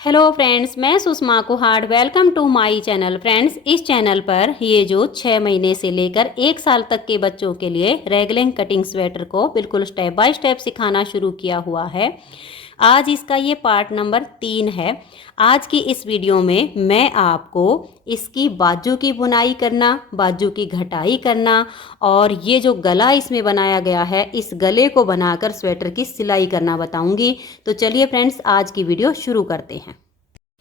Hello friends, मैं Sushma Kuhad. Welcome to my channel. Friends, इस channel पर ये जो 6 महीने से लेकर 1 साल तक के बच्चों के लिए रेगलिंग कटिंग स्वेटर को बिल्कुल स्टेप बाय स्टेप सिखाना शुरू किया हुआ है। आज इसका ये पार्ट नंबर 3 है। आज की इस वीडियो में मैं आपको इसकी बाजू की बुनाई करना, बाजू की घटाई करना और ये जो गला इसमें बनाया गया है, इस गले को बनाकर स्वेटर की सिलाई करना बताऊंगी। तो चलिए फ्रेंड्स, आज की वीडियो शुरू करते हैं।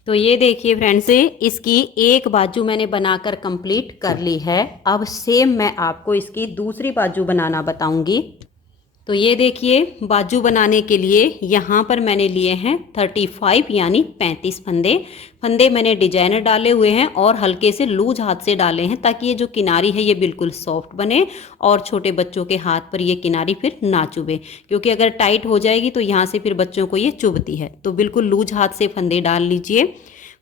तो ये देखिए फ्रेंड्स, इसकी एक बाजू मैंने बनाकर कंप्लीट कर ली है। अब सेम मैं आपको इसकी दूसरी बाजू बनाना बताऊंगी। तो ये देखिए, बाजू बनाने के लिए यहाँ पर मैंने लिए हैं 35 यानी 35 फंदे। फंदे मैंने डिजाइनर डाले हुए हैं और हल्के से लूज हाथ से डाले हैं, ताकि ये जो किनारी है ये बिल्कुल सॉफ्ट बने और छोटे बच्चों के हाथ पर ये किनारी फिर ना चुभे, क्योंकि अगर टाइट हो जाएगी तो यहाँ से फिर बच्चों को ये चुभती है। तो बिल्कुल लूज हाथ से फंदे डाल लीजिए।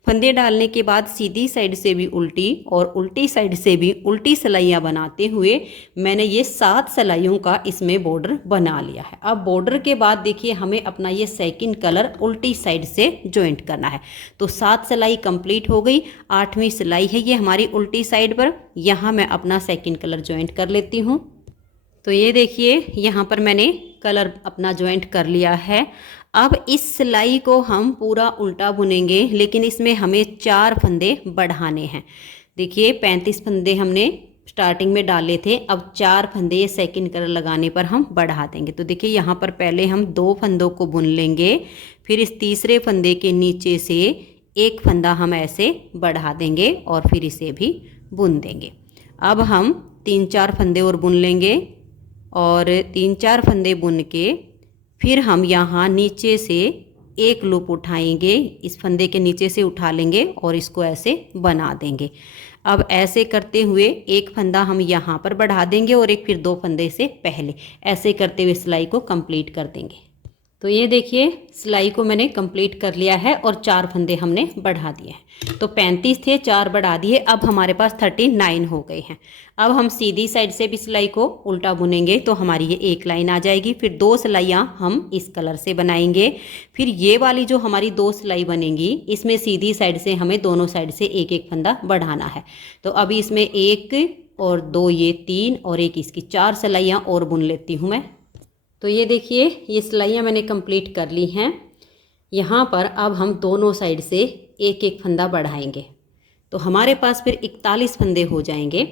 फंदे डालने के बाद सीधी साइड से भी उल्टी और उल्टी साइड से भी उल्टी सिलाइयाँ बनाते हुए मैंने ये 7 सिलाइयों का इसमें बॉर्डर बना लिया है। अब बॉर्डर के बाद देखिए, हमें अपना ये सेकंड कलर उल्टी साइड से जॉइंट करना है। तो 7 सिलाई कंप्लीट हो गई। 8वीं सिलाई है ये हमारी उल्टी साइड पर। यहाँ मैं अपना सेकंड कलर जॉइंट कर लेती हूँ। तो ये देखिए, यहाँ पर मैंने कलर अपना जॉइंट कर लिया है। अब इस सिलाई को हम पूरा उल्टा बुनेंगे, लेकिन इसमें हमें 4 फंदे बढ़ाने हैं। देखिए, 35 फंदे हमने स्टार्टिंग में डाले थे, अब 4 फंदे ये सेकंड कलर लगाने पर हम बढ़ा देंगे। तो देखिए, यहाँ पर पहले हम 2 फंदों को बुन लेंगे, फिर इस तीसरे फंदे के नीचे से एक फंदा हम ऐसे बढ़ा देंगे और फिर इसे भी बुन देंगे। अब हम 3-4 फंदे और बुन लेंगे और 3-4 फंदे बुन के फिर हम यहाँ नीचे से एक लूप उठाएंगे, इस फंदे के नीचे से उठा लेंगे और इसको ऐसे बना देंगे। अब ऐसे करते हुए एक फंदा हम यहाँ पर बढ़ा देंगे और एक फिर 2 फंदे से पहले, ऐसे करते हुए सिलाई को कंप्लीट कर देंगे। तो ये देखिए, सिलाई को मैंने कंप्लीट कर लिया है और 4 फंदे हमने बढ़ा दिए हैं। तो 35 थे, 4 बढ़ा दिए, अब हमारे पास 39 हो गए हैं। अब हम सीधी साइड से भी सिलाई को उल्टा बुनेंगे तो हमारी ये एक लाइन आ जाएगी। फिर 2 सिलाइयाँ हम इस कलर से बनाएंगे। फिर ये वाली जो हमारी 2 सिलाई बनेंगी, इसमें सीधी साइड से हमें दोनों साइड से एक एक फंदा बढ़ाना है। तो अभी इसमें 1 और 2 ये 3 और एक इसकी 4 सिलाइयाँ और बुन लेती हूँ मैं। तो ये देखिए, ये सिलाइयाँ मैंने कंप्लीट कर ली हैं। यहाँ पर अब हम दोनों साइड से एक एक फंदा बढ़ाएंगे तो हमारे पास फिर 41 फंदे हो जाएंगे।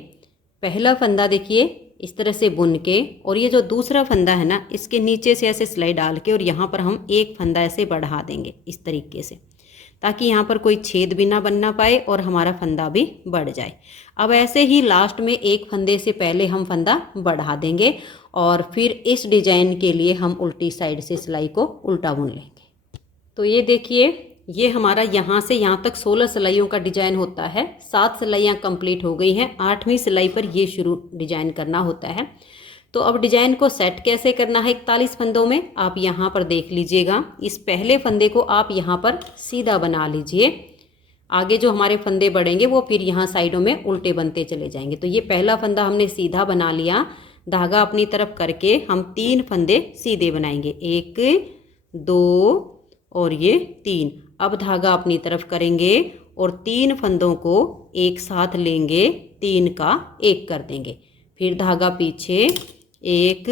पहला फंदा देखिए इस तरह से बुन के, और ये जो दूसरा फंदा है ना, इसके नीचे से ऐसे सिलाई डाल के और यहाँ पर हम एक फंदा ऐसे बढ़ा देंगे इस तरीके से, ताकि यहाँ पर कोई छेद भी ना बनना पाए और हमारा फंदा भी बढ़ जाए। अब ऐसे ही लास्ट में एक फंदे से पहले हम फंदा बढ़ा देंगे और फिर इस डिजाइन के लिए हम उल्टी साइड से सिलाई को उल्टा बुन लेंगे। तो ये देखिए, ये हमारा यहाँ से यहाँ तक 16 सिलाइयों का डिजाइन होता है। 7 सिलाइयाँ कंप्लीट हो गई हैं। 8वीं सिलाई पर ये शुरू डिजाइन करना होता है। तो अब डिजाइन को सेट कैसे करना है 41 फंदों में, आप यहाँ पर देख लीजिएगा। इस पहले फंदे को आप यहाँ पर सीधा बना लीजिए। आगे जो हमारे फंदे बढ़ेंगे वो फिर यहाँ साइडों में उल्टे बनते चले जाएंगे। तो ये पहला फंदा हमने सीधा बना लिया। धागा अपनी तरफ करके हम 3 फंदे सीधे बनाएंगे, 1 2 और ये 3। अब धागा अपनी तरफ करेंगे और 3 फंदों को एक साथ लेंगे, 3 का 1 कर देंगे। फिर धागा पीछे, 1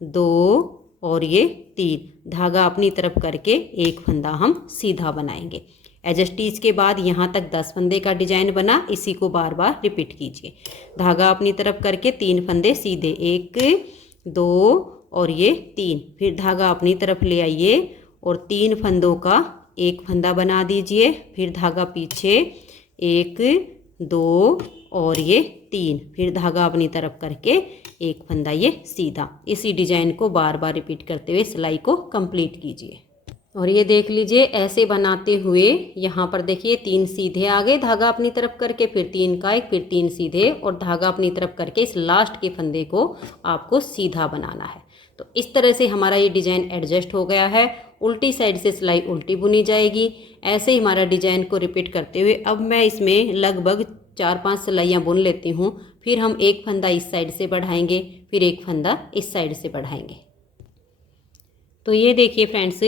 2 और ये 3। धागा अपनी तरफ करके एक फंदा हम सीधा बनाएंगे। एज स्टिच के बाद यहाँ तक 10 फंदे का डिजाइन बना, इसी को बार बार रिपीट कीजिए। धागा अपनी तरफ करके 3 फंदे सीधे, 1 2 और ये 3। फिर धागा अपनी तरफ ले आइए और 3 फंदों का एक फंदा बना दीजिए। फिर धागा पीछे, 1 2 और ये 3। फिर धागा अपनी तरफ करके एक फंदा ये सीधा। इसी डिजाइन को बार बार रिपीट करते हुए सिलाई को कंप्लीट कीजिए। और ये देख लीजिए, ऐसे बनाते हुए यहाँ पर देखिए 3 सीधे आ गए, धागा अपनी तरफ करके फिर 3 का 1, फिर 3 सीधे और धागा अपनी तरफ करके इस लास्ट के फंदे को आपको सीधा बनाना है। तो इस तरह से हमारा ये डिजाइन एडजस्ट हो गया है। उल्टी साइड से सिलाई उल्टी बुनी जाएगी। ऐसे ही हमारा डिजाइन को रिपीट करते हुए अब मैं इसमें लगभग 4-5 सिलाइयाँ बुन लेती हूँ। फिर हम एक फंदा इस साइड से बढ़ाएंगे, फिर एक फंदा इस साइड से बढ़ाएंगे। तो ये देखिए फ्रेंड्स,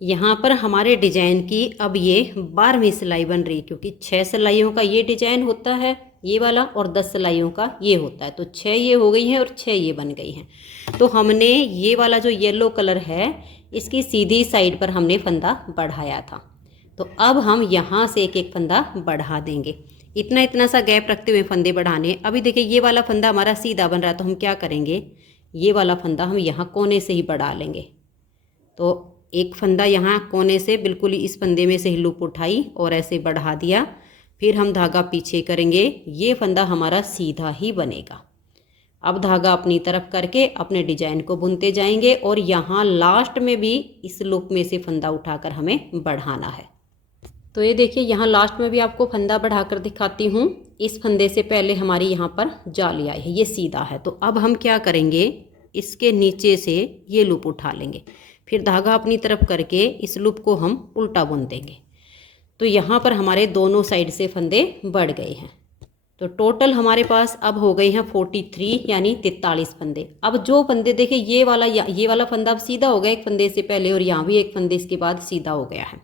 यहाँ पर हमारे डिजाइन की अब ये 12वीं सिलाई बन रही है, क्योंकि 6 सिलाइयों का ये डिजाइन होता है ये वाला, और 10 सिलाइयों का ये होता है। तो 6 ये हो गई हैं और 6 ये बन गई हैं। तो हमने ये वाला जो येलो कलर है इसकी सीधी साइड पर हमने फंदा बढ़ाया था, तो अब हम यहाँ से एक एक फंदा बढ़ा देंगे। इतना इतना सा गैप रखते हुए फंदे बढ़ाने। अभी देखिए ये वाला फंदा हमारा सीधा बन रहा है, तो हम क्या करेंगे, ये वाला फंदा हम यहाँ कोने से ही बढ़ा लेंगे। तो एक फंदा यहाँ कोने से बिल्कुल ही इस फंदे में से ही लूप उठाई और ऐसे बढ़ा दिया, फिर हम धागा पीछे करेंगे, ये फंदा हमारा सीधा ही बनेगा। अब धागा अपनी तरफ करके अपने डिजाइन को बुनते जाएंगे और यहाँ लास्ट में भी इस लूप में से फंदा उठाकर हमें बढ़ाना है। तो ये देखिए यहाँ लास्ट में भी आपको फंदा बढ़ाकर दिखाती हूँ। इस फंदे से पहले हमारी यहाँ पर जाली आई है, ये सीधा है। तो अब हम क्या करेंगे, इसके नीचे से ये लूप उठा लेंगे, फिर धागा अपनी तरफ करके इस लूप को हम उल्टा बुन देंगे। तो यहाँ पर हमारे दोनों साइड से फंदे बढ़ गए हैं। तो टोटल हमारे पास अब हो गए हैं 43 यानी 43 फंदे। अब जो फंदे देखिए ये वाला फंदा अब सीधा हो गया एक फंदे से पहले, और यहाँ भी एक फंदे इसके बाद सीधा हो गया है।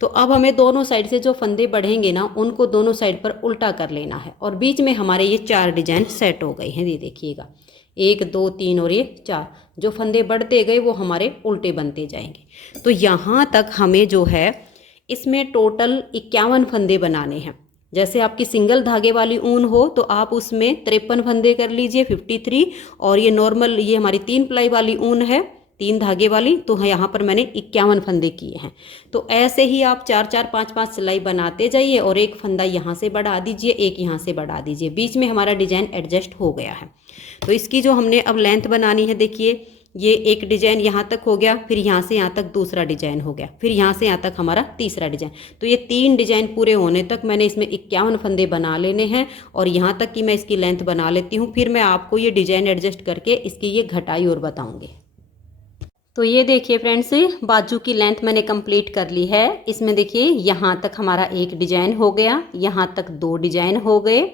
तो अब हमें दोनों साइड से जो फंदे बढ़ेंगे ना उनको दोनों साइड पर उल्टा कर लेना है, और बीच में हमारे ये 4 डिजाइन सेट हो गए हैं। ये देखिएगा 1 2 3 और ये 4 जो फंदे बढ़ते गए वो हमारे उल्टे बनते जाएंगे। तो यहाँ तक हमें जो है इसमें टोटल 51 फंदे बनाने हैं। जैसे आपकी सिंगल धागे वाली ऊन हो तो आप उसमें 53 फंदे कर लीजिए 53, और ये नॉर्मल ये हमारी 3 प्लाई वाली ऊन है 3 धागे वाली, तो यहाँ पर मैंने 51 फंदे किए हैं। तो ऐसे ही आप 4 4 5 5 सिलाई बनाते जाइए और एक फंदा यहाँ से बढ़ा दीजिए, एक यहाँ से बढ़ा दीजिए। बीच में हमारा डिजाइन एडजस्ट हो गया है। तो इसकी जो हमने अब लेंथ बनानी है, देखिए ये एक डिजाइन यहाँ तक हो गया, फिर यहाँ से यहाँ तक दूसरा डिजाइन हो गया, फिर यहाँ से यहाँ तक हमारा तीसरा डिजाइन। तो ये 3 डिजाइन पूरे होने तक मैंने इसमें 51 फंदे बना लेने हैं, और यहाँ तक कि मैं इसकी लेंथ बना लेती हूँ। फिर मैं आपको ये डिजाइन एडजस्ट करके इसकी ये घटाई और बताऊँगी। तो ये देखिए फ्रेंड्स, बाजू की लेंथ मैंने कंप्लीट कर ली है। इसमें देखिए यहाँ तक हमारा एक डिजाइन हो गया, यहाँ तक 2 डिजाइन हो गए,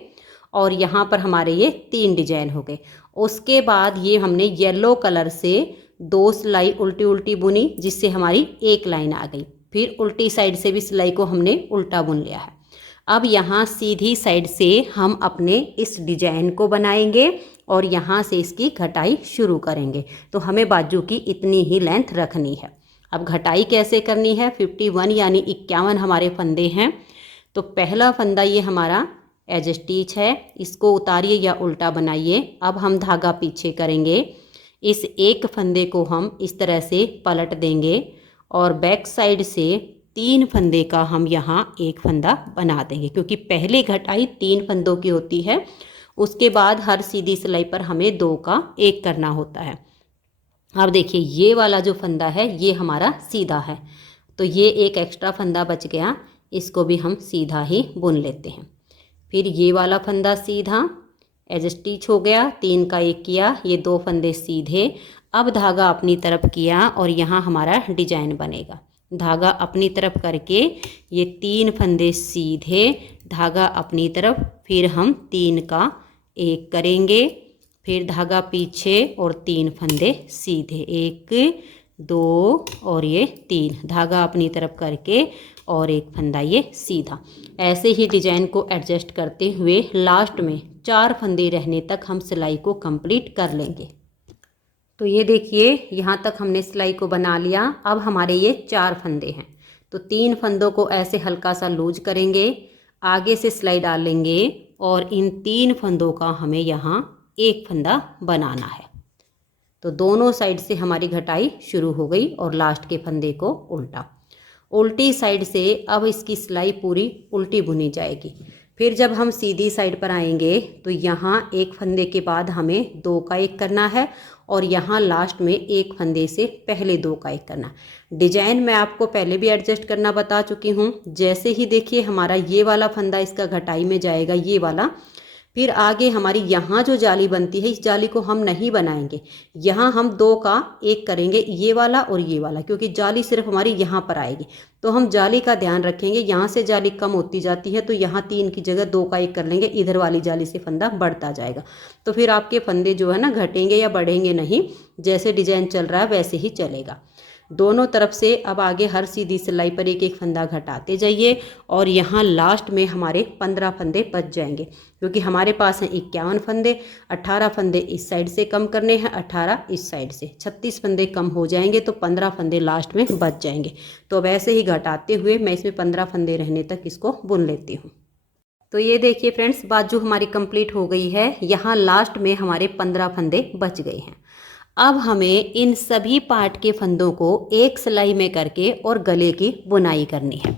और यहाँ पर हमारे ये 3 डिजाइन हो गए। उसके बाद ये हमने येलो कलर से 2 सिलाई उल्टी उल्टी बुनी, जिससे हमारी एक लाइन आ गई। फिर उल्टी साइड से भी सिलाई को हमने उल्टा बुन लिया है। अब यहाँ सीधी साइड से हम अपने इस डिजाइन को बनाएंगे और यहाँ से इसकी घटाई शुरू करेंगे। तो हमें बाजू की इतनी ही लेंथ रखनी है। अब घटाई कैसे करनी है, 51 यानी 51 हमारे फंदे हैं। तो पहला फंदा ये हमारा एज स्टिच है, इसको उतारिए या उल्टा बनाइए। अब हम धागा पीछे करेंगे, इस एक फंदे को हम इस तरह से पलट देंगे और बैक साइड से 3 फंदे का हम यहाँ एक फंदा बना देंगे, क्योंकि पहली घटाई 3 फंदों की होती है। उसके बाद हर सीधी सिलाई पर हमें 2 का 1 करना होता है। अब देखिए ये वाला जो फंदा है ये हमारा सीधा है, तो ये एक एक्स्ट्रा फंदा बच गया, इसको भी हम सीधा ही बुन लेते हैं। फिर ये वाला फंदा सीधा एज स्टिच हो गया, 3 का 1 किया, ये 2 फंदे सीधे। अब धागा अपनी तरफ किया और यहाँ हमारा डिजाइन बनेगा। धागा अपनी तरफ करके ये 3 फंदे सीधे, धागा अपनी तरफ, फिर हम 3 का 1 करेंगे, फिर धागा पीछे और 3 फंदे सीधे, 1 2 और ये 3, धागा अपनी तरफ करके और एक फंदा ये सीधा। ऐसे ही डिजाइन को एडजस्ट करते हुए लास्ट में 4 फंदे रहने तक हम सिलाई को कंप्लीट कर लेंगे। तो ये देखिए यहाँ तक हमने सिलाई को बना लिया। अब हमारे ये 4 फंदे हैं, तो 3 फंदों को ऐसे हल्का सा लूज करेंगे, आगे से सिलाई डालेंगे और इन 3 फंदों का हमें यहाँ एक फंदा बनाना है। तो दोनों साइड से हमारी घटाई शुरू हो गई और लास्ट के फंदे को उल्टा, उल्टी साइड से अब इसकी सिलाई पूरी उल्टी बुनी जाएगी। फिर जब हम सीधी साइड पर आएंगे तो यहाँ एक फंदे के बाद हमें 2 का 1 करना है और यहाँ लास्ट में एक फंदे से पहले 2 का 1 करना। डिजाइन मैं आपको पहले भी एडजस्ट करना बता चुकी हूँ। जैसे ही देखिए हमारा ये वाला फंदा इसका घटाई में जाएगा, ये वाला, फिर आगे हमारी यहाँ जो जाली बनती है इस जाली को हम नहीं बनाएंगे, यहाँ हम 2 का 1 करेंगे, ये वाला और ये वाला, क्योंकि जाली सिर्फ हमारी यहाँ पर आएगी। तो हम जाली का ध्यान रखेंगे, यहाँ से जाली कम होती जाती है तो यहाँ 3 की जगह 2 का 1 कर लेंगे, इधर वाली जाली से फंदा बढ़ता जाएगा। तो फिर आपके फंदे जो है ना घटेंगे या बढ़ेंगे नहीं, जैसे डिजाइन चल रहा है वैसे ही चलेगा। दोनों तरफ से अब आगे हर सीधी सिलाई पर एक एक फंदा घटाते जाइए और यहाँ लास्ट में हमारे 15 फंदे बच जाएंगे, क्योंकि हमारे पास हैं 51 फंदे। 18 फंदे इस साइड से कम करने हैं, 18 इस साइड से, 36 फंदे कम हो जाएंगे तो 15 फंदे लास्ट में बच जाएंगे। तो अब ऐसे ही घटाते हुए मैं इसमें 15 फंदे रहने तक इसको बुन लेती हूँ। तो ये देखिए फ्रेंड्स, बाजू हमारी कंप्लीट हो गई है। यहाँ लास्ट में हमारे 15 फंदे बच गए हैं। अब हमें इन सभी पार्ट के फंदों को एक सिलाई में करके और गले की बुनाई करनी है।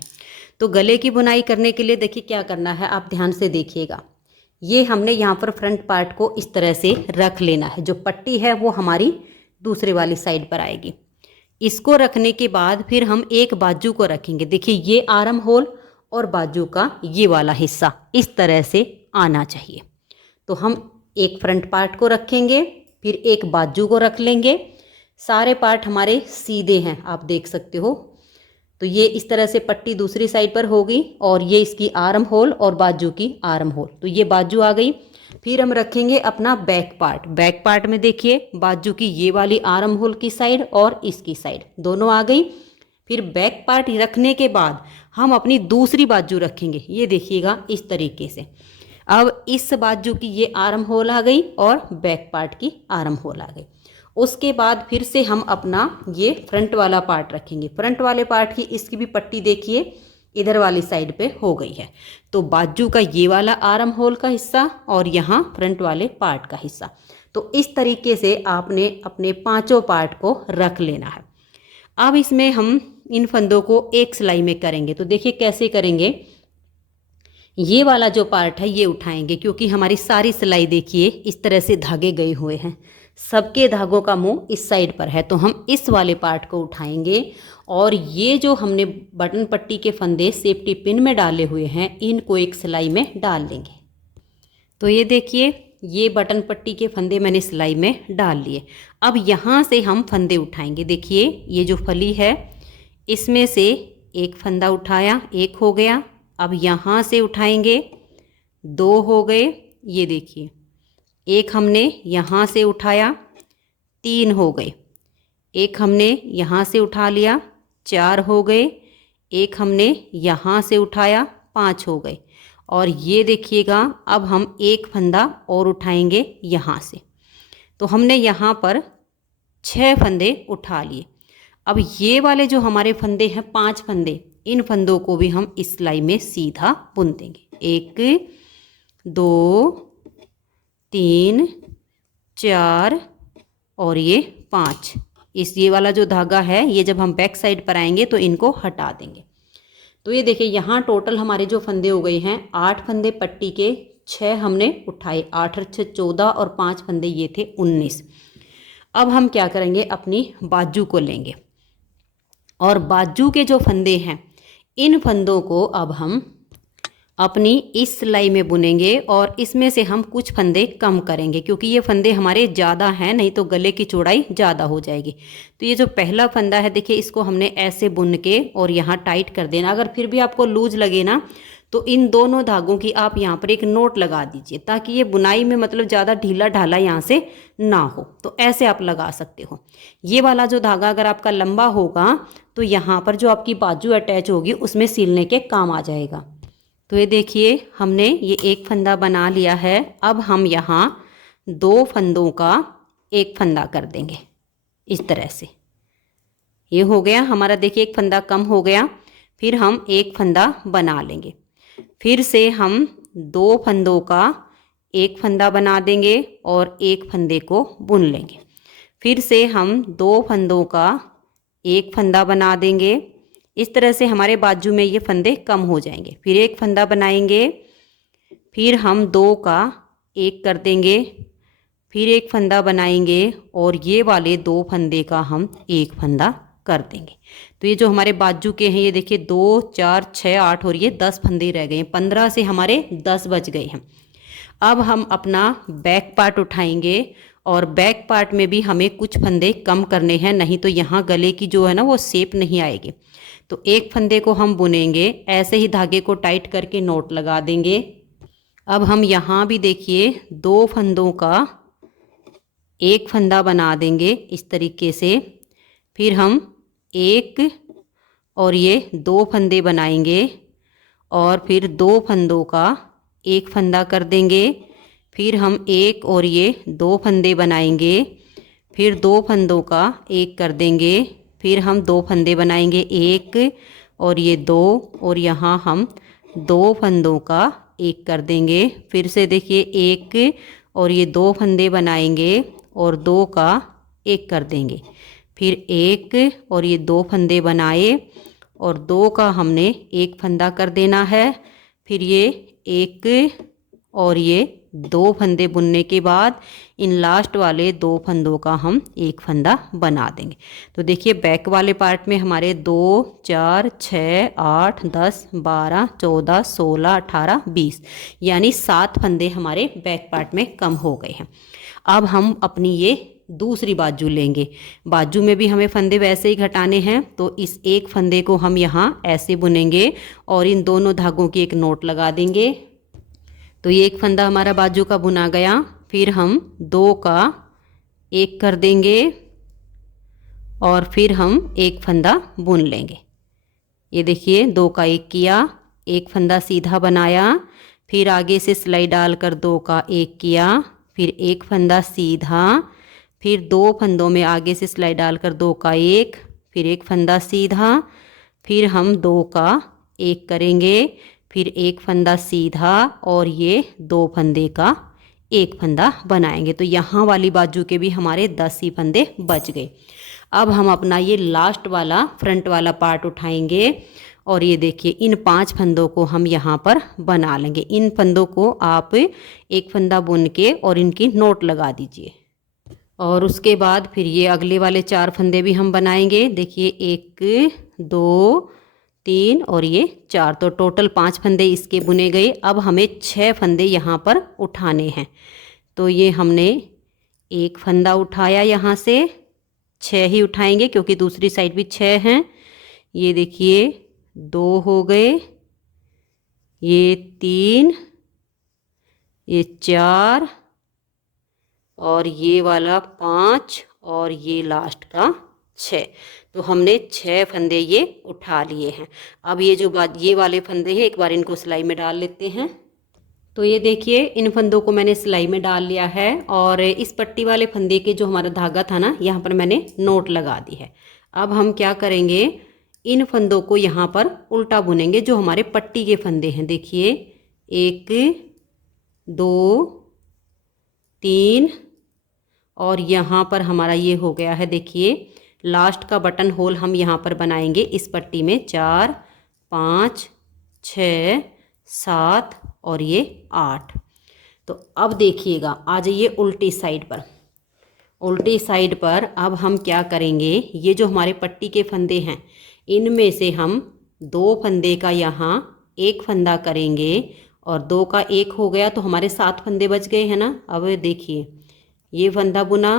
तो गले की बुनाई करने के लिए देखिए क्या करना है, आप ध्यान से देखिएगा। ये हमने यहाँ पर फ्रंट पार्ट को इस तरह से रख लेना है। जो पट्टी है वो हमारी दूसरे वाली साइड पर आएगी। इसको रखने के बाद फिर हम एक बाजू को रखेंगे। देखिए ये आर्म होल और बाजू का ये वाला हिस्सा इस तरह से आना चाहिए। तो हम एक फ्रंट पार्ट को रखेंगे, फिर एक बाजू को रख लेंगे। सारे पार्ट हमारे सीधे हैं, आप देख सकते हो। तो ये इस तरह से पट्टी दूसरी साइड पर होगी और ये इसकी आर्म होल और बाजू की आर्म होल। तो ये बाजू आ गई। फिर हम रखेंगे अपना बैक पार्ट। बैक पार्ट में देखिए बाजू की ये वाली आर्म होल की साइड और इसकी साइड दोनों आ गई। फिर बैक पार्ट रखने के बाद हम अपनी दूसरी बाजू रखेंगे। ये देखिएगा इस तरीके से। अब इस बाजू की ये आर्म होल आ गई और बैक पार्ट की आर्म होल आ गई। उसके बाद फिर से हम अपना ये फ्रंट वाला पार्ट रखेंगे। फ्रंट वाले पार्ट की इसकी भी पट्टी देखिए इधर वाली साइड पे हो गई है। तो बाजू का ये वाला आर्म होल का हिस्सा और यहाँ फ्रंट वाले पार्ट का हिस्सा। तो इस तरीके से आपने अपने पांचों पार्ट को रख लेना है। अब इसमें हम इन फंदों को एक सिलाई में करेंगे। तो देखिए कैसे करेंगे। ये वाला जो पार्ट है ये उठाएंगे, क्योंकि हमारी सारी सिलाई देखिए इस तरह से धागे गए हुए हैं। सबके धागों का मुंह इस साइड पर है। तो हम इस वाले पार्ट को उठाएंगे और ये जो हमने बटन पट्टी के फंदे सेफ्टी पिन में डाले हुए हैं इनको एक सिलाई में डाल लेंगे। तो ये देखिए ये बटन पट्टी के फंदे मैंने सिलाई में डाल लिए। अब यहाँ से हम फंदे उठाएंगे। देखिए ये जो फली है इसमें से एक फंदा उठाया, एक हो गया। अब यहाँ से उठाएंगे, दो हो गए। ये देखिए एक हमने यहाँ से उठाया, तीन हो गए। एक हमने यहाँ से उठा लिया, चार हो गए। एक हमने यहाँ से उठाया, पाँच हो गए। और ये देखिएगा अब हम एक फंदा और उठाएंगे यहाँ से। तो हमने यहाँ पर 6 फंदे उठा लिए। अब ये वाले जो हमारे फंदे हैं 5 फंदे, इन फंदों को भी हम इस सिलाई में सीधा बुन देंगे। 1 2 3 4 और ये 5। ये वाला जो धागा है ये जब हम बैक साइड पर आएंगे तो इनको हटा देंगे। तो ये देखिए यहाँ टोटल हमारे जो फंदे हो गए हैं 8 फंदे पट्टी के, 6 हमने उठाए, 8 और 6 14 और 5 फंदे ये थे 19। अब हम क्या करेंगे, अपनी बाजू को लेंगे और बाजू के जो फंदे हैं इन फंदों को अब हम अपनी इस सिलाई में बुनेंगे और इसमें से हम कुछ फंदे कम करेंगे, क्योंकि ये फंदे हमारे ज़्यादा हैं, नहीं तो गले की चौड़ाई ज़्यादा हो जाएगी। तो ये जो पहला फंदा है देखिए इसको हमने ऐसे बुन के और यहाँ टाइट कर देना। अगर फिर भी आपको लूज लगे ना तो इन दोनों धागों की आप यहाँ पर एक नोट लगा दीजिए, ताकि ये बुनाई में मतलब ज़्यादा ढीला ढाला यहाँ से ना हो। तो ऐसे आप लगा सकते हो। ये वाला जो धागा अगर आपका लंबा होगा तो यहाँ पर जो आपकी बाजू अटैच होगी उसमें सिलने के काम आ जाएगा। तो ये देखिए हमने ये एक फंदा बना लिया है। अब हम यहाँ 2 फंदों का एक फंदा कर देंगे इस तरह से। ये हो गया हमारा, देखिए एक फंदा कम हो गया। फिर हम एक फंदा बना लेंगे। फिर से हम 2 फंदों का एक फंदा बना देंगे और एक फंदे को बुन लेंगे। फिर से हम 2 फंदों का एक फंदा बना देंगे। इस तरह से हमारे बाजू में ये फंदे कम हो जाएंगे। फिर एक फंदा बनाएंगे, फिर हम 2 का एक कर देंगे, फिर एक फंदा बनाएंगे और ये वाले 2 फंदे का हम एक फंदा कर देंगे। तो ये जो हमारे बाजू के हैं ये देखिए 2 4 6 8 और ये 10 फंदे रह गए हैं। 15 से हमारे 10 बच गए हैं। अब हम अपना बैक पार्ट उठाएंगे और बैक पार्ट में भी हमें कुछ फंदे कम करने हैं, नहीं तो यहाँ गले की जो है ना वो शेप नहीं आएगी। तो एक फंदे को हम बुनेंगे, ऐसे ही धागे को टाइट करके नोट लगा देंगे। अब हम यहाँ भी देखिए 2 फंदों का एक फंदा बना देंगे इस तरीके से। फिर हम एक और ये 2 फंदे बनाएंगे और फिर 2 फंदों का एक फंदा कर देंगे। फिर हम एक और ये 2 फंदे बनाएंगे, फिर 2 फंदों का एक कर देंगे। फिर हम 2 फंदे बनाएंगे, एक और ये 2, और यहाँ हम 2 फंदों का एक कर देंगे। फिर से देखिए एक और ये 2 फंदे बनाएंगे और 2 का एक कर देंगे। फिर एक और ये 2 फंदे बनाए और 2 का हमने एक फंदा कर देना है। फिर ये एक और ये 2 फंदे बुनने के बाद इन लास्ट वाले 2 फंदों का हम एक फंदा बना देंगे। तो देखिए बैक वाले पार्ट में हमारे 2, 4, 6, 8, 10, 12, 14, 16, 18, 20 यानी 7 फंदे हमारे बैक पार्ट में कम हो गए हैं। अब हम अपनी ये दूसरी बाजू लेंगे। बाजू में भी हमें फंदे वैसे ही घटाने हैं, तो इस एक फंदे को हम यहाँ ऐसे बुनेंगे और इन दोनों धागों की एक नोट लगा देंगे। तो ये एक फंदा हमारा बाजू का बुना गया। फिर हम 2 का एक कर देंगे और फिर हम एक फंदा बुन लेंगे। ये देखिए 2 का एक किया, एक फंदा सीधा बनाया, फिर आगे से सिलाई डालकर 2 का एक किया, फिर एक फंदा सीधा, फिर 2 फंदों में आगे से सिलाई डालकर 2 का एक, फिर एक फंदा सीधा, फिर हम 2 का एक करेंगे, फिर एक फंदा सीधा और ये 2 फंदे का एक फंदा बनाएंगे। तो यहाँ वाली बाजू के भी हमारे 10 ही फंदे बच गए। अब हम अपना ये लास्ट वाला फ्रंट वाला पार्ट उठाएंगे और ये देखिए इन 5 फंदों को हम यहाँ पर बना लेंगे। इन फंदों को आप एक फंदा बुन के और इनकी नोट लगा दीजिए और उसके बाद फिर ये अगले वाले 4 फंदे भी हम बनाएंगे। देखिए 1, 2, 3 और ये 4, तो टोटल 5 फंदे इसके बुने गए। अब हमें 6 फंदे यहाँ पर उठाने हैं। तो ये हमने एक फंदा उठाया, यहाँ से 6 ही उठाएंगे क्योंकि दूसरी साइड भी 6 हैं। ये देखिए 2 हो गए, ये 3, ये 4 और ये वाला 5 और ये लास्ट का 6। तो हमने 6 फंदे ये उठा लिए हैं। अब ये जो ये वाले फंदे हैं एक बार इनको सिलाई में डाल लेते हैं। तो ये देखिए इन फंदों को मैंने सिलाई में डाल लिया है और इस पट्टी वाले फंदे के जो हमारा धागा था ना, यहाँ पर मैंने नोट लगा दी है। अब हम क्या करेंगे, इन फंदों को यहाँ पर उल्टा बुनेंगे जो हमारे पट्टी के फंदे हैं। देखिए 1, 2, 3 और यहाँ पर हमारा ये हो गया है। देखिए लास्ट का बटन होल हम यहाँ पर बनाएंगे इस पट्टी में। 4, 5, 6, 7 और ये 8। तो अब देखिएगा, आ जाइए उल्टी साइड पर। उल्टी साइड पर अब हम क्या करेंगे, ये जो हमारे पट्टी के फंदे हैं इनमें से हम 2 फंदे का यहाँ एक फंदा करेंगे और 2 का एक हो गया तो हमारे 7 फंदे बच गए हैं ना। अब देखिए ये फंदा बुना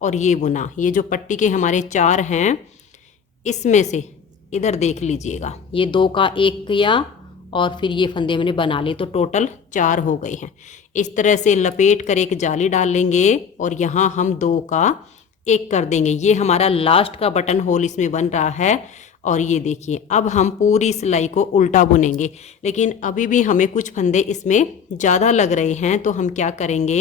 और ये बुना, ये जो पट्टी के हमारे 4 हैं इसमें से इधर देख लीजिएगा ये 2 का एक किया और फिर ये फंदे मैंने बना लिए, तो टोटल 4 हो गए हैं। इस तरह से लपेट कर एक जाली डाल लेंगे और यहाँ हम 2 का एक कर देंगे। ये हमारा लास्ट का बटन होल इसमें बन रहा है। और ये देखिए अब हम पूरी सिलाई को उल्टा बुनेंगे, लेकिन अभी भी हमें कुछ फंदे इसमें ज़्यादा लग रहे हैं। तो हम क्या करेंगे,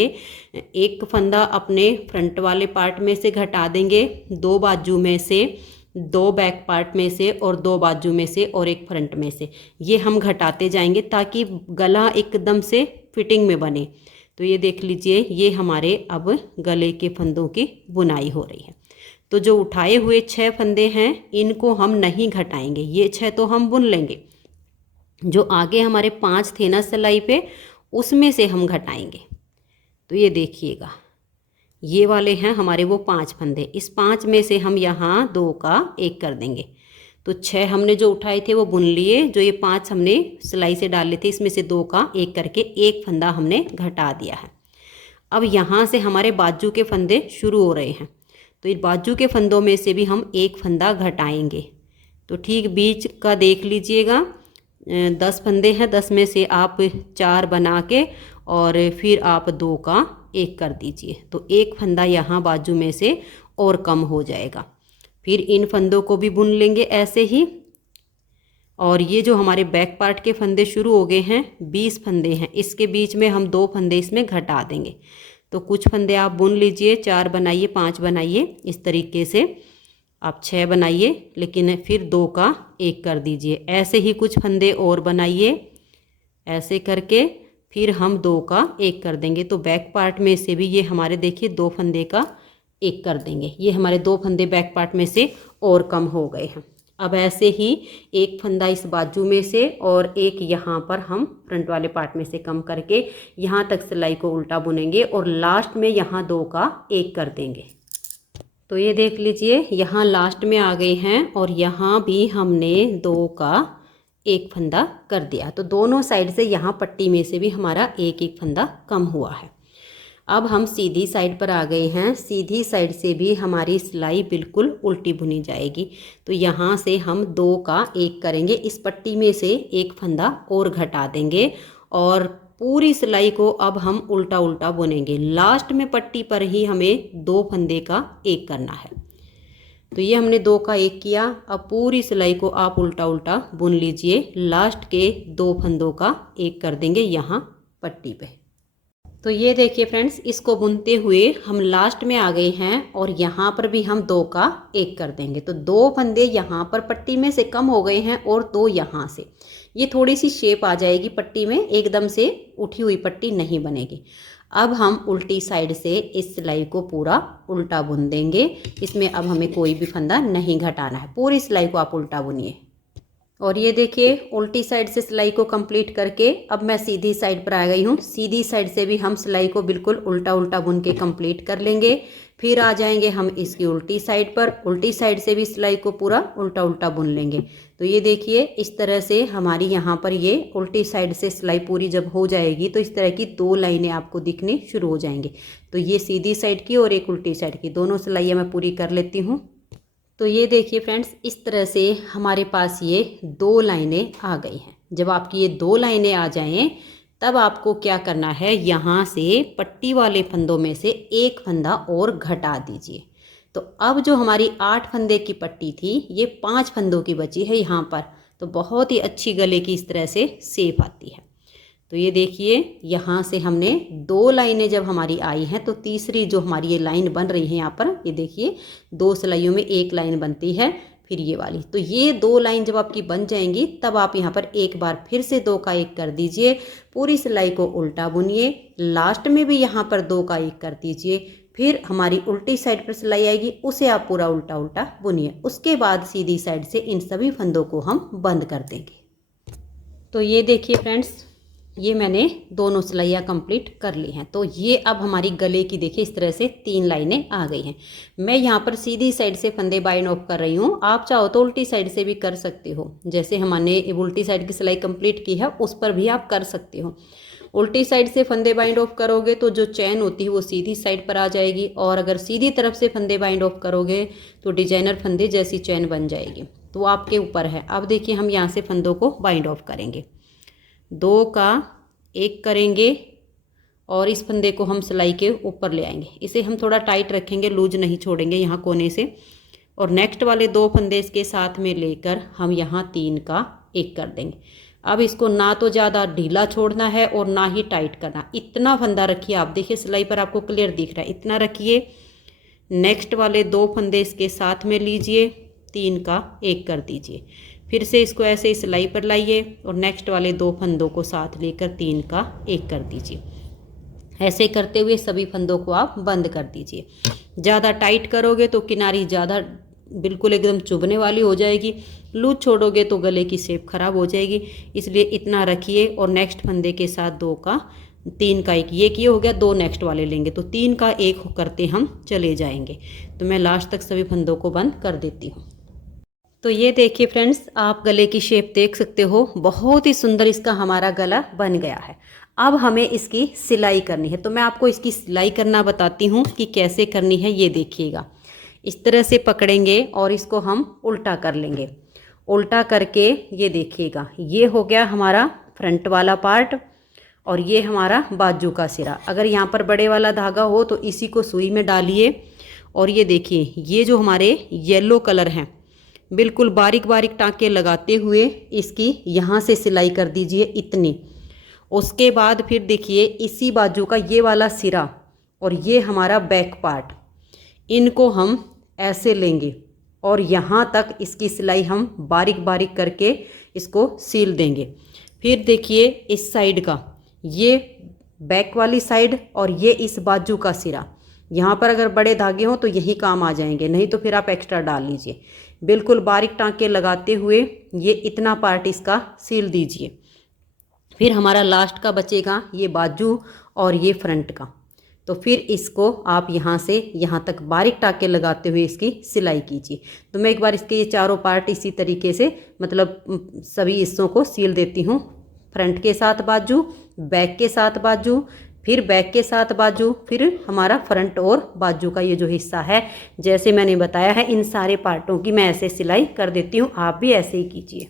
एक फंदा अपने फ्रंट वाले पार्ट में से घटा देंगे, 2 बाजू में से, 2 बैक पार्ट में से और 2 बाजू में से और एक फ्रंट में से। ये हम घटाते जाएंगे ताकि गला एकदम से फिटिंग में बने। तो ये देख लीजिए ये हमारे अब गले के फंदों की बुनाई हो रही है। तो जो उठाए हुए 6 फंदे हैं इनको हम नहीं घटाएंगे, ये 6 तो हम बुन लेंगे। जो आगे हमारे 5 थे ना सिलाई पे, उसमें से हम घटाएंगे। तो ये देखिएगा ये वाले हैं हमारे वो 5 फंदे, इस 5 में से हम यहाँ 2 का एक कर देंगे। तो 6 हमने जो उठाए थे वो बुन लिए, जो ये 5 हमने सिलाई से डाले थे इसमें से 2 का एक करके एक फंदा हमने घटा दिया है। अब यहाँ से हमारे बाजू के फंदे शुरू हो रहे हैं, तो इस बाजू के फंदों में से भी हम एक फंदा घटाएंगे। तो ठीक बीच का देख लीजिएगा, 10 फंदे हैं, 10 में से आप 4 बना के और फिर आप 2 का एक कर दीजिए। तो एक फंदा यहाँ बाजू में से और कम हो जाएगा। फिर इन फंदों को भी बुन लेंगे ऐसे ही। और ये जो हमारे बैक पार्ट के फंदे शुरू हो गए हैं, 20 फंदे हैं, इसके बीच में हम 2 फंदे इसमें घटा देंगे। तो कुछ फंदे आप बुन लीजिए, 4 बनाइए, 5 बनाइए, इस तरीके से आप 6 बनाइए, लेकिन फिर 2 का 1 कर दीजिए। ऐसे ही कुछ फंदे और बनाइए, ऐसे करके फिर हम 2 का 1 कर देंगे। तो बैक पार्ट में से भी ये हमारे देखिए 2 फंदे का 1 कर देंगे। ये हमारे 2 फंदे बैक पार्ट में से और कम हो गए हैं। अब ऐसे ही एक फंदा इस बाजू में से और एक यहाँ पर हम फ्रंट वाले पार्ट में से कम करके यहाँ तक सिलाई को उल्टा बुनेंगे और लास्ट में यहाँ 2 का 1 कर देंगे। तो ये देख लीजिए यहाँ लास्ट में आ गए हैं और यहाँ भी हमने 2 का 1 फंदा कर दिया। तो दोनों साइड से यहाँ पट्टी में से भी हमारा 1-1 फंदा कम हुआ है। अब हम सीधी साइड पर आ गए हैं। सीधी साइड से भी हमारी सिलाई बिल्कुल उल्टी बुनी जाएगी। तो यहाँ से हम 2 का 1 करेंगे, इस पट्टी में से 1 फंदा और घटा देंगे और पूरी सिलाई को अब हम उल्टा उल्टा बुनेंगे। लास्ट में पट्टी पर ही हमें 2 फंदे का 1 करना है। तो ये हमने 2 का 1 किया। अब पूरी सिलाई को आप उल्टा उल्टा बुन लीजिए। लास्ट के 2 फंदों का 1 कर देंगे यहाँ पट्टी पे। तो ये देखिए फ्रेंड्स, इसको बुनते हुए हम लास्ट में आ गए हैं और यहाँ पर भी हम 2 का 1 कर देंगे। तो 2 फंदे यहाँ पर पट्टी में से कम हो गए हैं और 2 यहाँ से। ये थोड़ी सी शेप आ जाएगी पट्टी में, एकदम से उठी हुई पट्टी नहीं बनेगी। अब हम उल्टी साइड से इस सिलाई को पूरा उल्टा बुन देंगे। इसमें अब हमें कोई भी फंदा नहीं घटाना है, पूरी सिलाई को आप उल्टा बुनिए। और ये देखिए उल्टी साइड से सिलाई को कंप्लीट करके अब मैं सीधी साइड पर आ गई हूँ। सीधी साइड से भी हम सिलाई को बिल्कुल उल्टा उल्टा बुन के कंप्लीट कर लेंगे। फिर आ जाएंगे हम इसकी उल्टी साइड पर, उल्टी साइड से भी सिलाई को पूरा उल्टा उल्टा बुन लेंगे। तो ये देखिए इस तरह से हमारी यहाँ पर ये उल्टी साइड से सिलाई पूरी जब हो जाएगी तो इस तरह की 2 लाइनें आपको दिखनी शुरू हो जाएंगी। तो ये सीधी साइड की और एक उल्टी साइड की, दोनों सिलाइयाँ मैं पूरी कर लेती हूँ। तो ये देखिए फ्रेंड्स, इस तरह से हमारे पास ये 2 लाइनें आ गई हैं। जब आपकी ये 2 लाइनें आ जाएं तब आपको क्या करना है, यहाँ से पट्टी वाले फंदों में से 1 फंदा और घटा दीजिए। तो अब जो हमारी 8 फंदे की पट्टी थी ये 5 फंदों की बची है यहाँ पर। तो बहुत ही अच्छी गले की इस तरह से शेप आती है। तो ये देखिए यहाँ से हमने 2 लाइनें जब हमारी आई हैं तो तीसरी जो हमारी ये लाइन बन रही है यहाँ पर, ये देखिए 2 सिलाइयों में 1 लाइन बनती है, फिर ये वाली। तो ये 2 लाइन जब आपकी बन जाएंगी तब आप यहाँ पर एक बार फिर से 2 का 1 कर दीजिए। पूरी सिलाई को उल्टा बुनिए। लास्ट में भी यहाँ पर 2 का 1 कर दीजिए। फिर हमारी उल्टी साइड पर सिलाई आएगी, उसे आप पूरा उल्टा उल्टा बुनिए। उसके बाद सीधी साइड से इन सभी फंदों को हम बंद कर देंगे। तो ये देखिए फ्रेंड्स, ये मैंने दोनों सिलाइयाँ कंप्लीट कर ली हैं। तो ये अब हमारी गले की देखिए इस तरह से 3 लाइनें आ गई हैं। मैं यहाँ पर सीधी साइड से फंदे बाइंड ऑफ कर रही हूँ। आप चाहो तो उल्टी साइड से भी कर सकते हो। जैसे हमने उल्टी साइड की सिलाई कंप्लीट की है उस पर भी आप कर सकते हो। उल्टी साइड से फंदे बाइंड ऑफ करोगे तो जो चैन होती है वो सीधी साइड पर आ जाएगी, और अगर सीधी तरफ से फंदे बाइंड ऑफ करोगे तो डिजाइनर फंदे जैसी चैन बन जाएगी। तो आपके ऊपर है। अब देखिए हम यहाँ से फंदों को बाइंड ऑफ करेंगे। 2 का 1 करेंगे और इस फंदे को हम सिलाई के ऊपर ले आएंगे। इसे हम थोड़ा टाइट रखेंगे, लूज नहीं छोड़ेंगे यहाँ कोने से। और नेक्स्ट वाले 2 फंदे इसके साथ में लेकर हम यहाँ 3 का 1 कर देंगे। अब इसको ना तो ज़्यादा ढीला छोड़ना है और ना ही टाइट करना, इतना फंदा रखिए। आप देखिए सिलाई पर आपको क्लियर दिख रहा है, इतना रखिए। नेक्स्ट वाले 2 फंदे इसके साथ में लीजिए, 3 का 1 कर दीजिए। फिर से इसको ऐसे ही सिलाई पर लाइए और नेक्स्ट वाले 2 फंदों को साथ लेकर 3 का 1 कर दीजिए। ऐसे करते हुए सभी फंदों को आप बंद कर दीजिए। ज़्यादा टाइट करोगे तो किनारी ज़्यादा बिल्कुल एकदम चुभने वाली हो जाएगी, लूज छोड़ोगे तो गले की शेप खराब हो जाएगी। इसलिए इतना रखिए और नेक्स्ट फंदे के साथ 3 का 1 ये किए हो गया। 2 नेक्स्ट वाले लेंगे तो 3 का 1 करते हम चले जाएंगे। तो मैं लास्ट तक सभी फंदों को बंद कर देती हूँ। तो ये देखिए फ्रेंड्स, आप गले की शेप देख सकते हो, बहुत ही सुंदर इसका हमारा गला बन गया है। अब हमें इसकी सिलाई करनी है। तो मैं आपको इसकी सिलाई करना बताती हूँ कि कैसे करनी है। ये देखिएगा, इस तरह से पकड़ेंगे और इसको हम उल्टा कर लेंगे। उल्टा करके ये देखिएगा, ये हो गया हमारा फ्रंट वाला पार्ट और ये हमारा बाजू का सिरा। अगर यहाँ पर बड़े वाला धागा हो तो इसी को सुई में डालिए और ये देखिए ये जो हमारे येलो कलर हैं, बिल्कुल बारीक बारीक टाँके लगाते हुए इसकी यहाँ से सिलाई कर दीजिए इतनी। उसके बाद फिर देखिए इसी बाजू का ये वाला सिरा और ये हमारा बैक पार्ट, इनको हम ऐसे लेंगे और यहाँ तक इसकी सिलाई हम बारीक बारीक करके इसको सील देंगे। फिर देखिए इस साइड का, ये बैक वाली साइड और ये इस बाजू का सिरा, यहाँ पर अगर बड़े धागे हों तो यही काम आ जाएंगे, नहीं तो फिर आप एक्स्ट्रा डाल लीजिए। बिल्कुल बारीक टाँके लगाते हुए ये इतना पार्ट इसका सील दीजिए। फिर हमारा लास्ट का बचेगा ये बाजू और ये फ्रंट का, तो फिर इसको आप यहाँ से यहाँ तक बारीक टाँके लगाते हुए इसकी सिलाई कीजिए। तो मैं एक बार इसके ये चारों पार्ट इसी तरीके से मतलब सभी हिस्सों को सील देती हूँ। फ्रंट के साथ बाजू, बैक के साथ बाजू, फिर बैक के साथ बाजू, फिर हमारा फ्रंट और बाजू का ये जो हिस्सा है, जैसे मैंने बताया है इन सारे पार्टों की मैं ऐसे सिलाई कर देती हूँ, आप भी ऐसे ही कीजिए।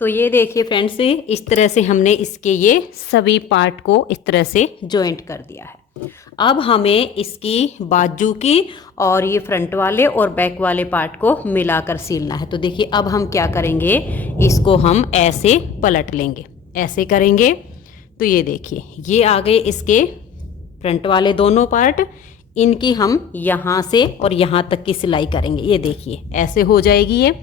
तो ये देखिए फ्रेंड्स, इस तरह से हमने इसके ये सभी पार्ट को इस तरह से जॉइंट कर दिया है। अब हमें इसकी बाजू की और ये फ्रंट वाले और बैक वाले पार्ट को मिलाकर सीलना है। तो देखिए अब हम क्या करेंगे, इसको हम ऐसे पलट लेंगे, ऐसे करेंगे। तो ये देखिए ये आ गए इसके फ्रंट वाले दोनों पार्ट, इनकी हम यहाँ से और यहाँ तक की सिलाई करेंगे। ये देखिए ऐसे हो जाएगी ये।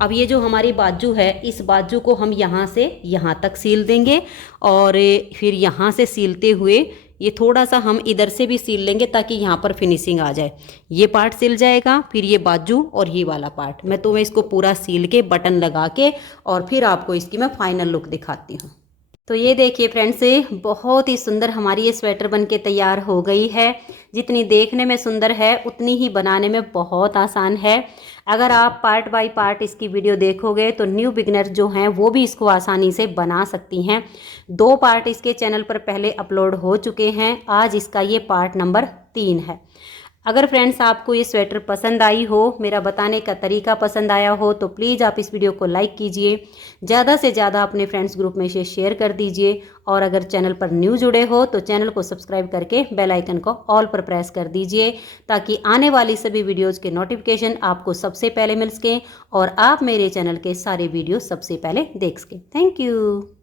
अब ये जो हमारी बाजू है, इस बाजू को हम यहाँ से यहाँ तक सील देंगे और फिर यहाँ से सीलते हुए ये थोड़ा सा हम इधर से भी सील लेंगे ताकि यहाँ पर फिनिशिंग आ जाए। ये पार्ट सिल जाएगा, फिर ये बाजू और ये वाला पार्ट मैं इसको पूरा सील के बटन लगा के और फिर आपको इसकी मैं फाइनल लुक दिखाती हूँ। तो ये देखिए फ्रेंड्स, बहुत ही सुंदर हमारी ये स्वेटर बन के तैयार हो गई है। जितनी देखने में सुंदर है उतनी ही बनाने में बहुत आसान है। अगर आप पार्ट बाय पार्ट इसकी वीडियो देखोगे तो न्यू बिगनर जो हैं वो भी इसको आसानी से बना सकती हैं। 2 पार्ट इसके चैनल पर पहले अपलोड हो चुके हैं, आज इसका ये पार्ट नंबर 3 है। अगर फ्रेंड्स आपको ये स्वेटर पसंद आई हो, मेरा बताने का तरीका पसंद आया हो, तो प्लीज़ आप इस वीडियो को लाइक कीजिए, ज़्यादा से ज़्यादा अपने फ्रेंड्स ग्रुप में इसे शेयर कर दीजिए और अगर चैनल पर न्यू जुड़े हो तो चैनल को सब्सक्राइब करके बेल आइकन को ऑल पर प्रेस कर दीजिए ताकि आने वाली सभी वीडियोज़ के नोटिफिकेशन आपको सबसे पहले मिल सकें और आप मेरे चैनल के सारे वीडियो सबसे पहले देख सकें। Thank you.